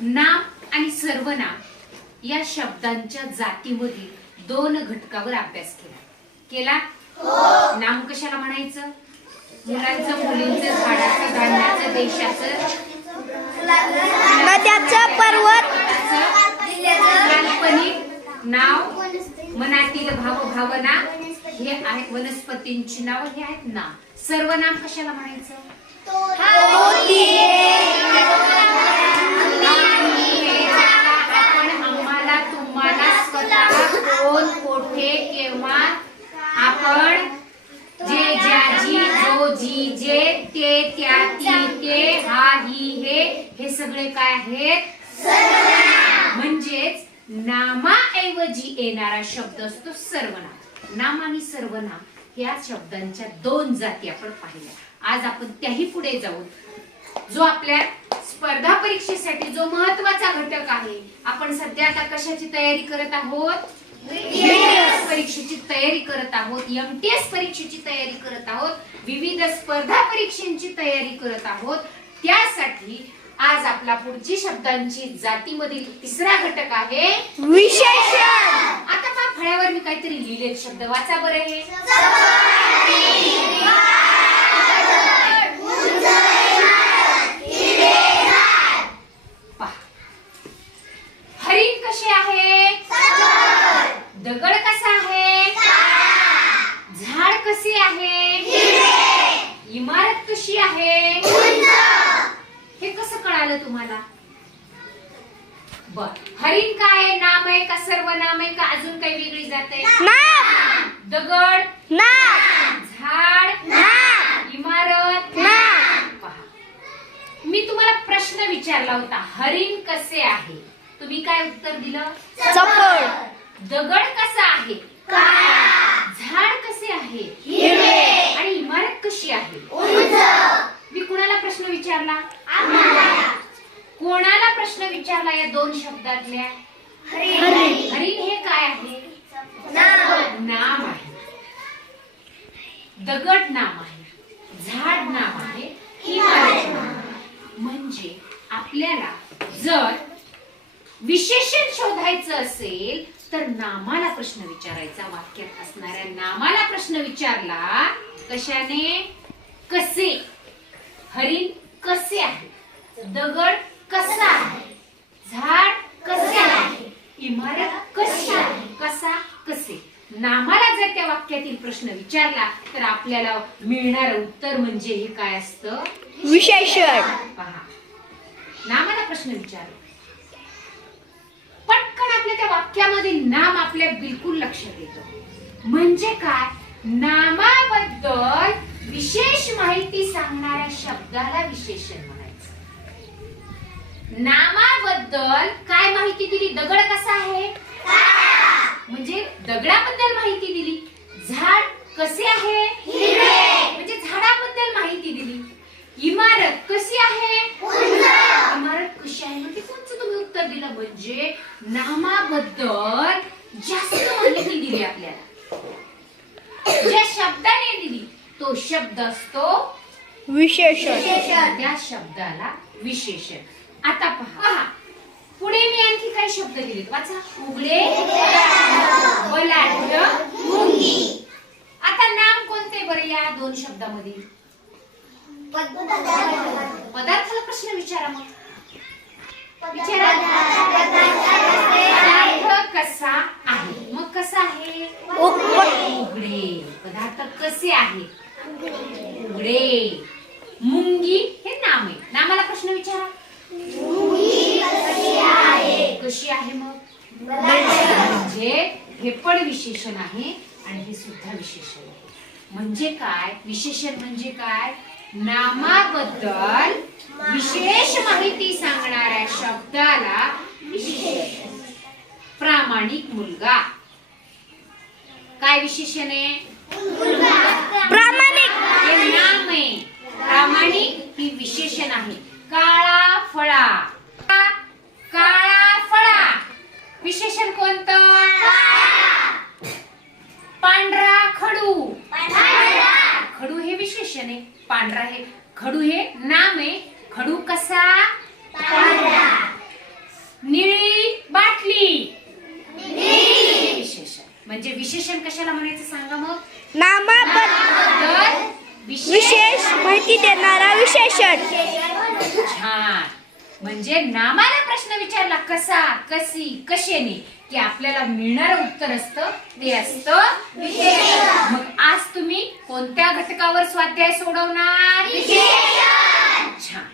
नाम आणि सर्वनाम या शब्दांच्या जातीमधील दोन घटकावर अभ्यास केला. केला? नाम कशाला म्हणायचं? मुलांचं मुलींचं झाडाचं धान्याचं देशाचं? पर्वत. नाव मनातील भाव भावना हे आहेत वनस्पतींची नाव हे आहेत नाम. सर्वनाम कशाला म्हणायचं? त्या ती ते हा ही हे हे सगळे काय आहेत? म्हणजेच नामाऐवजी येणारा शब्द असतो सर्वनाम. नाम आणि सर्वनाम या शब्दांच्या दोन जाती आपण पाहिल्या. आज आपण त्याही पुढे जाऊन जो आपल्या स्पर्धा परीक्षेसाठी जो महत्त्वाचा घटक आहे आपण सध्या आता कशाची तयारी करत आहोत? परीक्षेची तयारी करत आहोत एमटीएस परीक्षेची तयारी करत आहोत विविध स्पर्धा परीक्षांची तयारी करत आहोत. त्यासाठी आज आपला पुढची शब्दांची जातीमधील तिसरा घटक आहे विशेषण. आता पहा फळ्यावर मी काहीतरी लिहिले शब्द वाचा बरं हे. हरिण कसे आहे दगड कसा आहे झाड कसे आहे इमारत कशी आहे. हे कसं कळालं तुम्हाला? बर. हरिण काय आहे? नाम आहे का? सर्व नाम आहे का? अजून काही वेगळी जात आहे? दगड. झाड. इमारत. पहा. मी तुम्हाला प्रश्न विचारला होता हरिण कसे आहे? तुम्ही काय उत्तर दिलं? दगड कसा आहे? झाड कसे आहे आणि इमारत कशी आहे मी कुणाला प्रश्न विचारला? कोणाला प्रश्न विचारला या दोन शब्दातल्या? हरिण हे काय आहे? नाम आहे. दगड नाम आहे. झाड नाम आहे. म्हणजे आपल्याला जर विशेषण शोधायचं असेल तर नामाला प्रश्न विचारायचा. वाक्यात असणाऱ्या नामाला प्रश्न विचारला कशाने? कसे? हरिण कसे आहे? दगड कसा आहे? झाड कसे आहे? इमारत कशी आहे? कसा कसे? नामाला जर त्या वाक्यातील प्रश्न विचारला तर आपल्याला मिळणार उत्तर म्हणजे हे काय असतं? विशेषण पहा. नामाला प्रश्न विचार पटकन आपल्या त्या वाक्यामध्ये नाम आपल्या बिलकुल लक्षात येतं. म्हणजे काय? नामाबद्दल विशेष माहिती सांगणाऱ्या शब्दाला विशेषण म्हणायचं. नामाबद्दल काय माहिती दिली? दगड कसा आहे? म्हणजे दगडाबद्दल माहिती दिली. झाड कसे आहे? म्हणजे झाडाबद्दल माहिती दिली. इमारत कशी आहे? इमारत कशी आहे? म्हणजे कोणचं तुम्ही उत्तर दिलं? म्हणजे नामाबद्दल जास्त माहिती दिली आपल्याला. तो शब्द असतो विशेषण. त्या शब्दाला विशेषण. आता पहा. पुढे मी आणखी काही शब्द दिलेत. वाचा. उघडे. बलाढ्य आता नाम कोणते बरं या दोन शब्दामध्ये? पदार्थाला प्रश्न विचारा मग. विचारा. पदार्थ कसा आहे? मग कसा आहे? उघडे. पदार्थ कसे आहे? उघडे मुंगी हे नाम आहे. नामाला प्रश्न विचारा. कशी आहे मग? म्हणजे हे पण विशेषण आहे आणि हे सुद्धा विशेषण आहे. म्हणजे काय? विशेषण म्हणजे काय? नामाबद्दल विशेष माहिती सांगणाऱ्या शब्दाला विशेषण. प्रामाणिक मुलगा. काय विशेषण आहे? पांढरा खडू. खडू हे विशेषण आहे. पांढरा हे खडू हे नाम आहे. खडू कसा? निळी बाटली. विशेषण. म्हणजे विशेषण कशाला म्हणायचं सांगा मग? नामाबद्दल विशेष माहिती देणारा विशेषण. छान. म्हणजे नामाला प्रश्न विचारला कसा कसी कशेने? की आपल्याला मिळणारं उत्तर असतं ते असत मग आज तुम्ही कोणत्या घटकावर स्वाध्याय सोडवणार? छान.